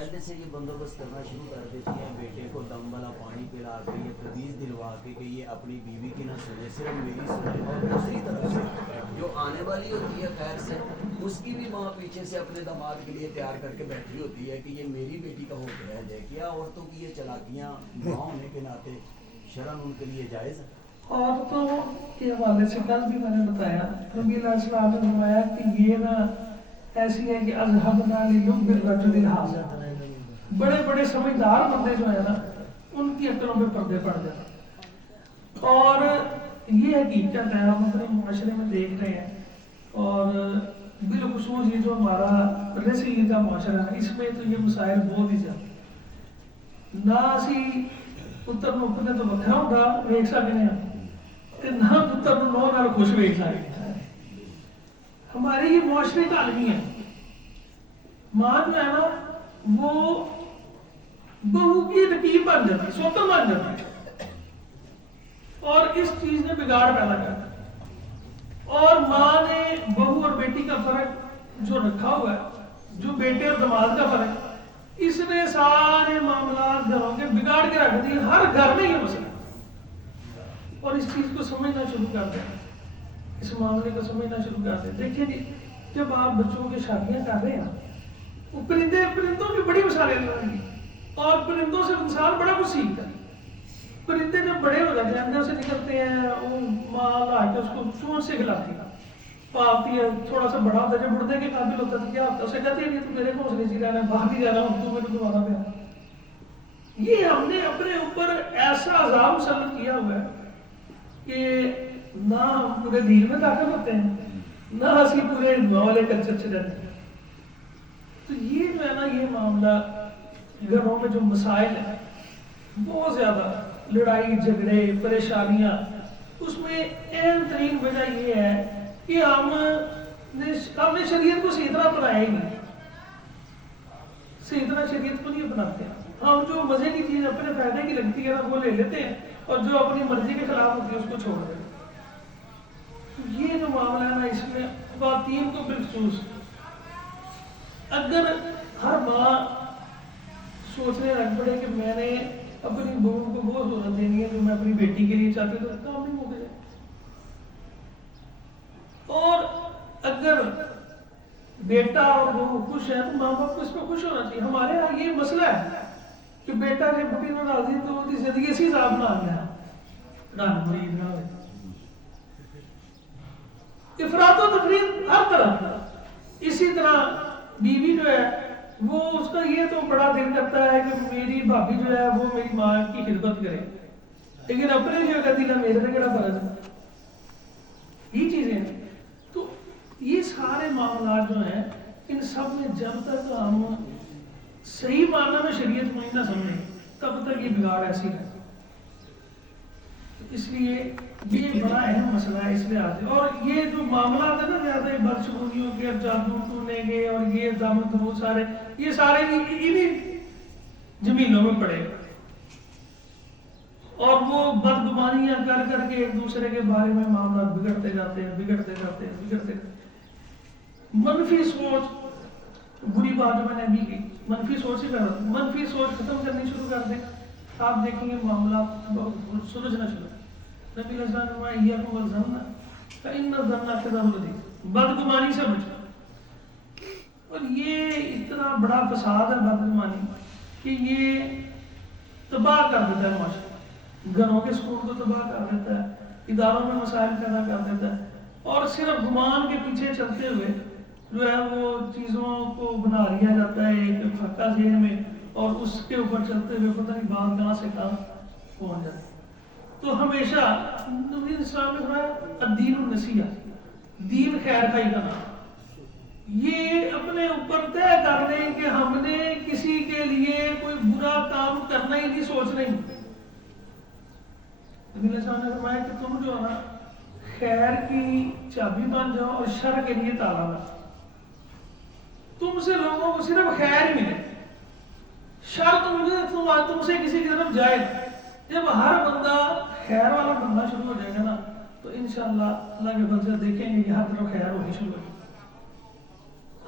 پہلے سے یہ بندوبست کرنا شروع کر دیتی ہیں بیٹے کو دم والا پانی پلا کے یا تبیز دلوا کے کہ یہ اپنی بیوی کی نہ سنے صرف میری سنے، اور دوسری طرف سے جو آنے والی ہوتی ہے خیر سے اس کی بھی ماں پیچھے سے اپنے داماد کے لیے تیار کر کے بیٹھی ہوتی ہے کہ یہ میری بیٹی کا ہو کے رہ جائے. کیا عورتوں کی یہ چالاکیاں ماں ہونے کے ناطے شرعاً ان کے لیے جائز ہے؟ عورتوں کے حوالے سے کل بھی میں نے بتایا، نبی علیہ السلام نے فرمایا کہ یہ نہ ایسی ہے کہ اذهبنا للب الرجل الحاذق، بڑے بڑے سمجھدار بندے جو ہیں نا ان کی عقلوں پہ پردے پڑ جاتے. اور یہ حقیقت ہے، ہم اپنے معاشرے میں دیکھ رہے ہیں، اور بالخصوص یہ جو ہمارا رسیل کا معاشرہ ہے اس میں تو یہ مسائل بہت ہی زیادہ نہ اسی پتر نو اپنے تو وکھرا ہوتا ویک سکتے ہیں کہ نہ پتر نو نال خوش ویک سکتے ہیں. ہمارے یہ معاشرے کا عالمی ہے، ماں جو ہے نا وہ بہو کی رقیب بن جاتی ہے، سوتن بن جاتی ہے، اور اس چیز نے بگاڑ پیدا کر دیا. اور ماں نے بہو اور بیٹی کا فرق جو رکھا ہوا ہے، جو بیٹے اور داماد کا فرق، اس نے سارے معاملات گھروں کے بگاڑ کے رکھ دیے. ہر گھر میں یہ مسئلہ، اور اس چیز کو سمجھنا شروع کر دیں، اس معاملے کو سمجھنا شروع کر دیں. دیکھیں جی، جب آپ بچوں کی شادیاں کر رہے ہیں وہ پرندوں کی بڑی مثالیں لگیں گی، اور پرندوں سے انسان بڑا کچھ سیکھتا ہے. پرندے جب بڑے ہو جاتے ہیں اندر سے نکلتے ہیں، وہ ماں لا کے اس کو چونچ سے کھلاتی ہے، پالتی ہے، تھوڑا سا بڑا ہوتا ہے، جب اڑنے کے قابل ہوتا ہے تو کیا ہوتا ہے، اسے کہتی ہے کہ تو میرے گھونسلے سے رہنا ہے، باہر نہیں رہنا ہوں، تو میرے کو دوبارہ پہ. یہ ہم نے اپنے اوپر ایسا عذاب مسلط کیا ہوا ہے کہ نہ ہم پورے دین میں داخل ہوتے ہیں، نہ اسی پورے والے کلچر سے رہتے ہیں. تو یہ جو ہے نا یہ معاملہ گھروں میں جو مسائل ہیں بہت زیادہ، لڑائی جھگڑے پریشانیاں، اس میں اہم ترین وجہ یہ ہے کہ ہم نے شریعت کو صحیح طرح اپنایا ہی نہیں، صحیح طرح شریعت کو نہیں اپناتے. ہم جو مزے کی چیز اپنے فائدے کی لگتی ہے نا وہ لے لیتے ہیں، اور جو اپنی مرضی کے خلاف ہوتی ہے اس کو چھوڑ دیتے ہیں. یہ جو معاملہ ہے نا اس میں خواتین کو بالخصوص اگر ہر ماں سوچنے لگ پڑے کہ میں نے اپنی بہو کو وہ ضرورت دینی ہے جو میں اپنی بیٹی کے لیے چاہتی ہوں، تو کام نہیں ہو گیا. اور اگر بیٹا اور بہو خوش ہے تو ماں باپ کو اس پہ خوش ہونا چاہیے. ہمارے یہاں یہ مسئلہ ہے کہ بیٹا جب بٹی نہ راضی تو وہ زندگی اسی حساب نہ آ گیا نہ مرید نہ ہوئے. افراط و تفریط ہر طرح. اسی طرح بیوی جو ہے وہ اس کا یہ تو بڑا دل کرتا ہے کہ میری بھابی جو ہے وہ میری ماں کی خدمت کرے، لیکن اپنے جو کہتی ہے میرے سے کہڑا فرض ہے. یہ چیزیں ہیں. تو یہ سارے معاملات جو ہیں ان سب میں جب تک ہم صحیح معنی میں شریعت کو نہ سمجھیں تب تک یہ بگاڑ ایسی ہے. اس لیے یہ بڑا اہم مسئلہ ہے اس لحاظ سے. اور یہ جو معاملات ہیں نا زیادہ بدشگونیوں کے، جادو ٹونے کے، اور یہ دم درود سارے یہ سارے انہیں زمینوں میں پڑے گا، اور وہ بدگمانیاں کر کر کے ایک دوسرے کے بارے میں معاملات بگڑتے جاتے ہیں بگڑتے جاتے ہیں بگڑتے جاتے ہیں. منفی سوچ بری بات جو میں نے ابھی کی، منفی سوچ ہی پیدا، منفی سوچ ختم کرنی شروع کر دیں، آپ دیکھیں گے معاملات بہت سلجھنا شروع. نبی علیہ السلام نے فرمایا ایاکم والظن فإن الظن اکذب الحدیث، بدگمانی سے بچو. اور یہ اتنا بڑا فساد ہے بدگمانی کہ یہ تباہ کر دیتا ہے معاشرے، گھروں کے سکون کو تباہ کر دیتا ہے، اداروں میں مسائل پیدا کر دیتا ہے. اور صرف گمان کے پیچھے چلتے ہوئے جو ہے وہ چیزوں کو بنا لیا جاتا ہے ایک خاکہ ذہن میں، اور اس کے اوپر چلتے ہوئے پتہ نہیں بات کہاں سے کہاں پہنچ جاتی ہے. تو ہمیشہ نبی اسلام نے فرمایا الدین النصیحہ، دین خیر خائی کا نام. یہ اپنے اوپر طے کر لیں کہ ہم نے کسی کے لیے کوئی برا کام کرنا ہی نہیں، سوچنا ہی. نبی علیہ السلام نے فرمایا کہ تم جو ہے نا خیر کی چابی بن جاؤ اور شر کے لیے تالا بن جاؤ. تم سے لوگوں کو صرف خیر ہی ملے، شر تم سے کسی کی طرف جائے نا. جب ہر بندہ خیر والا بننا شروع ہو جائے گا نا تو انشاءاللہ اللہ کے فضل سے دیکھیں گے کہ ہر طرف خیر ہونی شروع ہو جائے گی.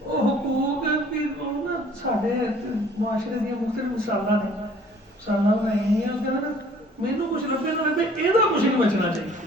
ਉਹ ਹਕੂਕ ਵੀ ਉਹ ਨਾ ਸਾਡੇ ਮੁਆਸ਼ਰੇ ਦੀਆਂ ਮੁਖਤਲਿਫ ਮਿਸਾਲਾਂ ਨੇ, ਮਿਸਾਲਾਂ ਬਣਾਈਆਂ ਉਹ ਕਹਿੰਦਾ ਨਾ ਮੈਨੂੰ ਕੁਝ ਲੱਭੇ ਨਾ ਲੱਭੇ ਇਹਦਾ ਕੁਝ ਨਹੀਂ ਬਚਣਾ ਚਾਹੀਦਾ।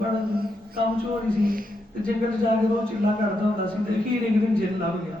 ਬੜਾ ਕੰਮ ਚੋਰੀ ਸੀ ਤੇ ਜੰਗਲ ਜਾ ਕੇ ਰੋਜ਼ ਚਿੱਲਾ ਕਰਦਾ ਹੁੰਦਾ ਸੀ ਤੇ ਅਖੀਰ ਇੱਕ ਦਿਨ ਜਿੰਨ ਲੱਭ ਗਿਆ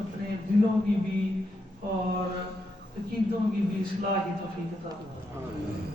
اپنے دلوں کی بھی اور عقیدوں کی بھی اصلاح کی توفیق عطا فرمائے.